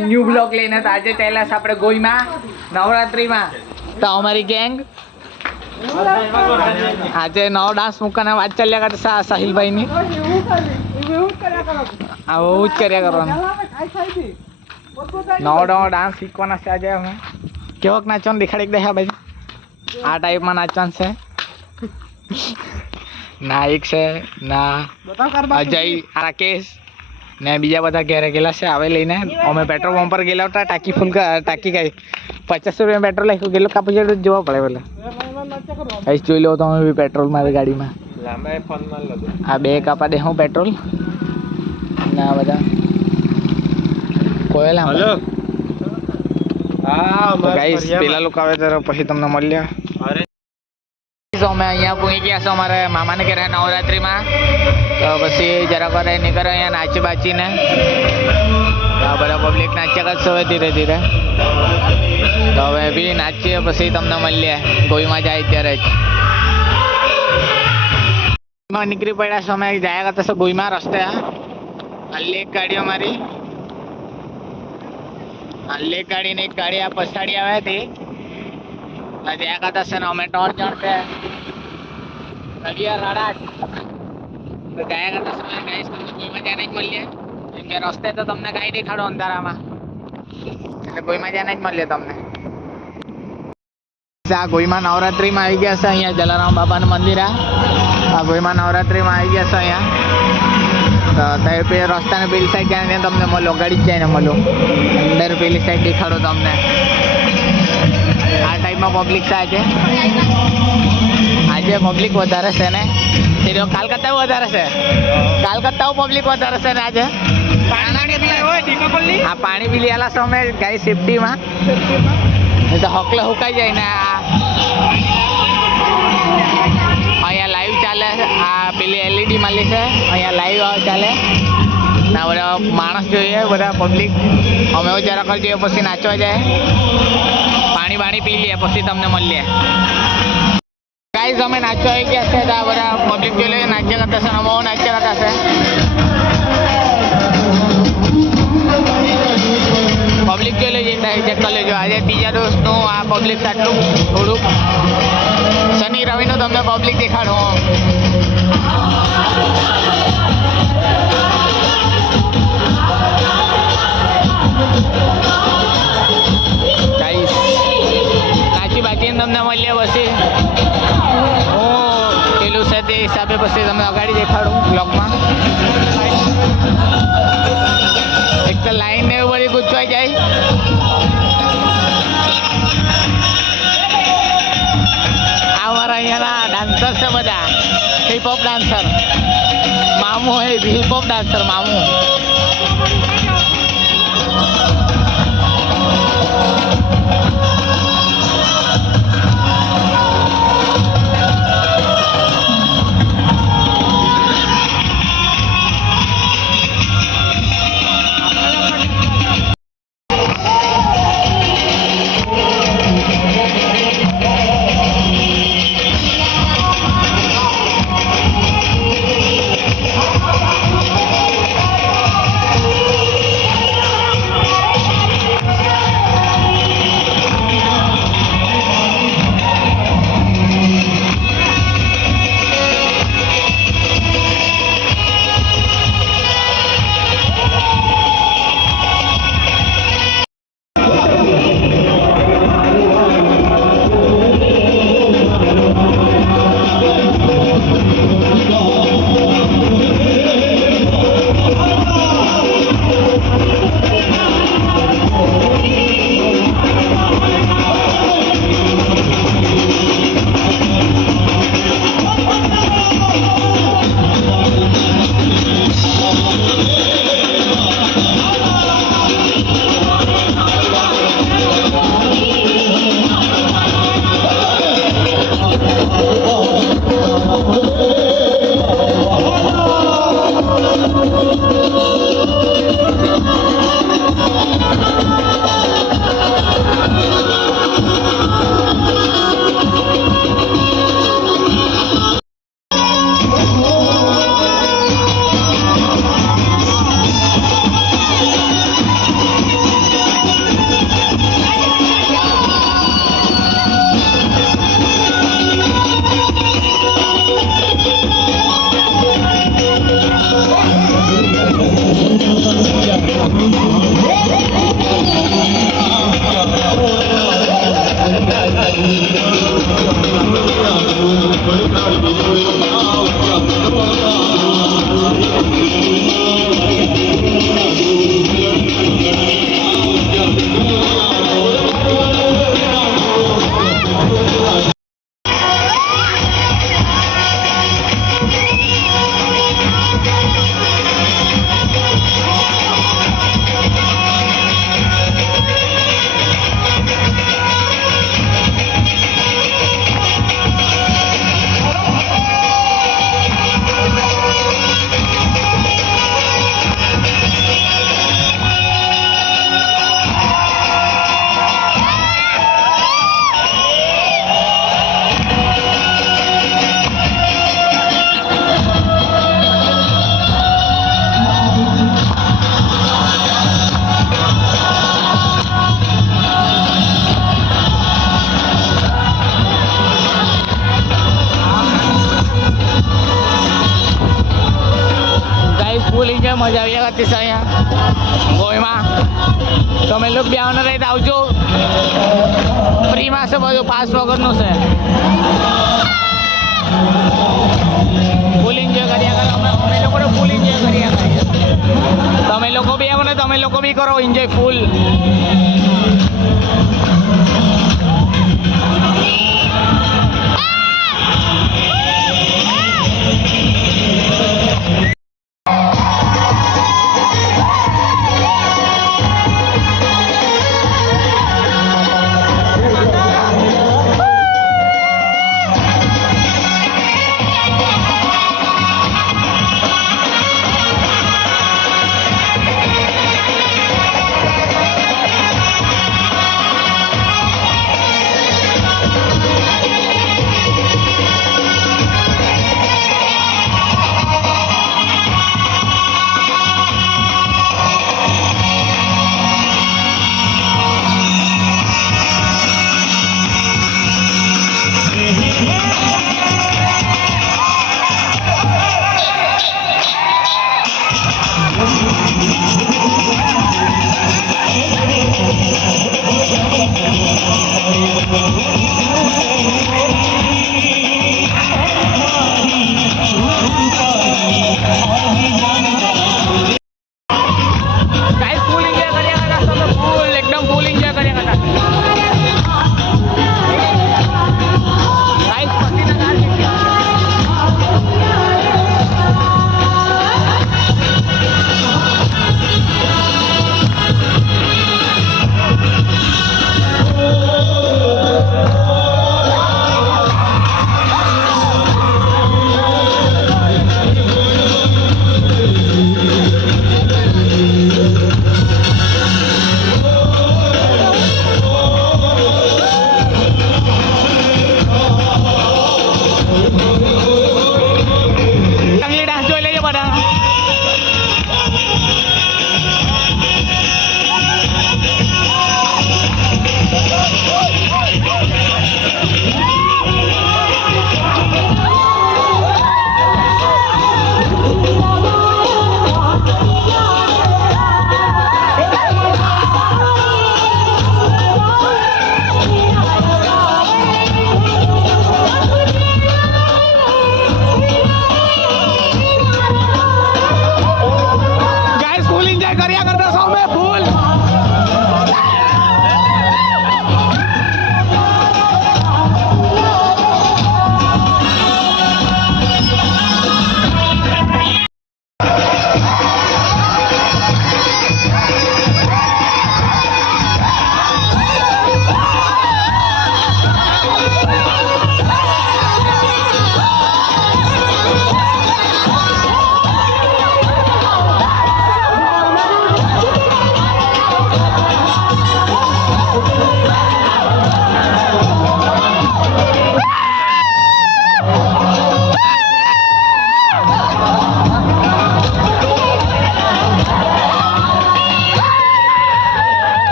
New blog लेने तो आज चाहला से આપણે ગોઈમાં નવરાત્રીમાં તો અમારી ગેંગ આજે નવો ડાન્સ મૂકવાના વાત ચાલ્યા કરતા સાહિલભાઈ ની આવું જ કર્યા કરવાનું નવો ડાન્સ શીખવાના છે આજે અમે કેવોક નાચવાનું દેખાડી દે હા ભાઈ આ ટાઈપમાં નાચવાનું છે ના એક છે ના અજય રાકેશ ને બીજા બધા ઘેરે ગયેલા છે આવે લઈને અમે પેટ્રોલ પંપ પર ગયેલા હતા ટાંકી ફૂલ ટાંકી કઈ 50 રૂપિયા પેટ્રોલ નાખ્યું ગયેલો કાપી જડે જોવા પડે પેલા અહીં જોઈ લો તમે બી પેટ્રોલ મારી ગાડીમાં આ બે કાપા દે હું પેટ્રોલ ના બધા કોયલા હલો હા ગાઈસ પેલા લોકો આવે તો પછી તમને મળ્યા અમે અહીંયા પૂરી ગયા છો અમારે મામાને ઘરે નવરાત્રીમાં તો પછી જરા કરે નીકળે અહીંયા નાચી બાચીને બધા પબ્લિક નાચ્યા કરશે હવે ધીરે ધીરે તો હવે બી નાચીએ પછી તમને મળીએ ગોઈમાં જાય ત્યારે જ નીકળી પડ્યા છો અમે જાય કરતા છો ગોઈમાં રસ્તે હાલી એક ગાડી અમારી હાલી એક ગાડી ને એક ગાડી આ પછાડી આવે હતી ત્યાં કરતા છે ને અમે 3 જણ છે રાડા તો ગયા કરતા સમય ગાઈસ ગોઈમાં જાને જ મળીએ કેમ કે રસ્તે તો તમને કાંઈ દેખાડો અંધારામાં એટલે ગોઈમાં જાને જ મળીએ તમને આ ગોઈમાં નવરાત્રીમાં આવી ગયા છે અહીંયા જલારામ બાબાનું મંદિર આ ગોઈમાં નવરાત્રીમાં આવી ગયા છે અહીંયા તો તે રસ્તાને પેલી સાઈડ જાય તમને મળો ગાડી જ જાય ને મળો અંદર પેલી સાઈડ દેખાડો તમને આ ટાઈપમાં પબ્લિક છે આજે પબ્લિક વધારે છે ને કાલ કરતા વધારે છે કાલ કરતા પબ્લિક વધારે છે ને આજે આ પાણી પી લેલા સમય ગાય સેફટીમાં તો હકલે હુકાઈ જાય ને અહીંયા લાઈવ ચાલે આ પેલી એલઈડી માલી છે અહીંયા લાઈવ ચાલે ના બધા માણસ જોઈએ બધા પબ્લિક અમે જરા કરી જોઈએ પછી નાચવા જાય પાણી બાણી પી લઈએ પછી તમને મળીએ ગાઈસ અમે નાચવા આવી ગયા છે તો આ બધા પબ્લિક જોઈ લે નાચ્યા કરતા છે અમે નાચ્યા કરતા છે પબ્લિક જોઈ લેજે ચેક કરી લેજો આજે ત્રીજા દિવસનું આ પબ્લિક આટલું થોડુંક શનિ રવિનું તમને પબ્લિક દેખાડો નાચી બાચીને તમને મળીએ પછી પેલું છે તે હિસાબે પછી તમને અગાડી દેખાડું બ્લોગમાં એક તો લાઈન ને એવું બધી ગુજવાઈ જાય અમારા અહીંયાના ડાન્સર છે બધા હિપહોપ ડાન્સર મામુ હે હિપહોપ ડાન્સર મામુ ફૂલ એન્જોય મજા આવી કરતી છે અહીંયા ગોયમાં. તમે લોકો બી આવવાના રહી આવજો. ફ્રીમાં છે બધું, પાસ વગરનું છે. ફૂલ એન્જોય કર્યા કરો. અમે લોકો ફૂલ એન્જોય કર્યા કરીએ. તમે લોકો બી આવો ને, તમે લોકો બી કરો એન્જોય ફૂલ.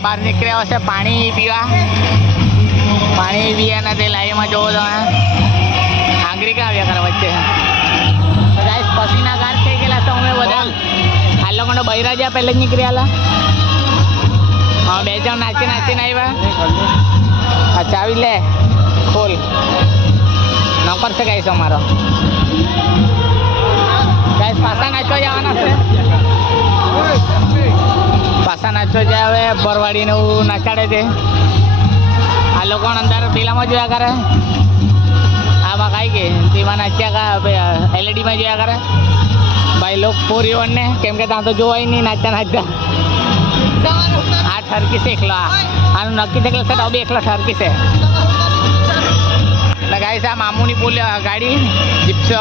બહાર નીકળ્યા હશે પાણી પીવા. પાણી પીવાના તે લાઈવમાં જોવો તમે આંગળી ક્યાં આવ્યા કરે વચ્ચે. ગાઈસ પસીના ગાર થઈ ગયેલા તો અમે બધા આ લોકોનો બૈરા જ્યાં પહેલે જ નીકળ્યા. હા 2 જણ નાચીને આવ્યા. હા ચાવી લે ખોલ નંબર છે ગાઈસ અમારો. ગાઈસ પાછા નાચવા જવાના છે. પાછા નાચવા જાય હવે ભરવાડીને એવું નાચાડે છે. આ લોકો અંદર પેલામાં જોયા કરે આમાં કાંઈ કે તેમાં નાચ્યા એલઈડીમાં જોયા કરે ભાઈ લોક પોરીઓને કેમ કે ત્યાં તો જોવાય નહીં નાચતા નાચતા. આ ઠરકી છે એકલો. આનું નક્કી થયેલું છે તો બી એકલો ઠરકી છે. એટલે ગાઈસ આ મામુની પુલ ગાડી જીપસો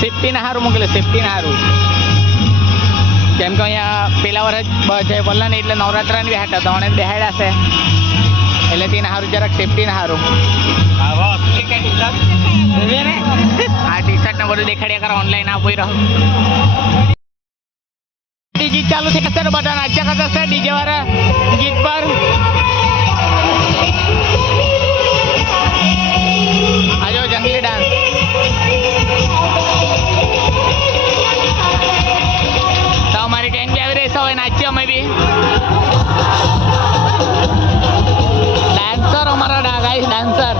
સેફ્ટીના સારું મૂકેલું. સેફ્ટીના સારું કેમ કે અહીંયા પેલા વર્ષ જય વલ્લભ એટલે નવરાત્રાની બેહાટ હતો અને બેહાડ્યા છે એટલે તેને સારું જરાક સેફ્ટીને સારું. આ ટી શર્ટ ને બધું દેખાડ્યા કરે ઓનલાઈન આપી રહ્યો. ગીત ચાલુ થઈ જશે ને બધા નાચ્યા કરતા છે ડીજે વાળા ગીત પર. આજો જંગલી ડાન્સ. તો અમારી ટેન બી આવી રહી છે હવે નાચીએ અમે બી. ડાન્સર અમારા ગાઈસ ડાન્સર.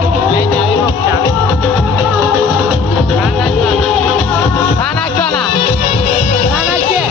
હા નાચવાના હા નાચીએ.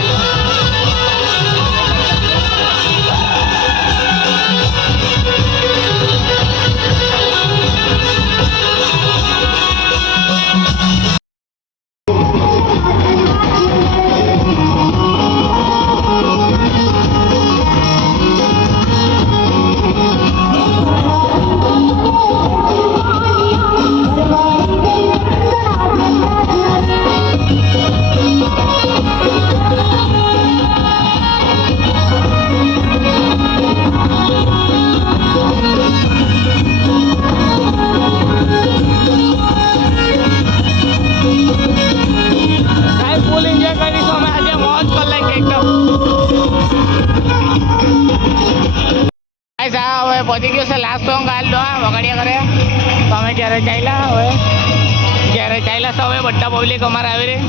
હવે પહોંચી ગયો છે લાસ્ટ સોંગ હાલ દો વગાડ્યા કરે તો અમે ઘરે ચાલ્યા. હવે ઘરે ચાલ્યા છે હવે બધા પબ્લિક અમારે આવી રહી.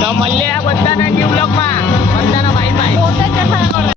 તો મળીએ આ બધાના ન્યૂ બ્લોગમાં. બધાના બાય બાય.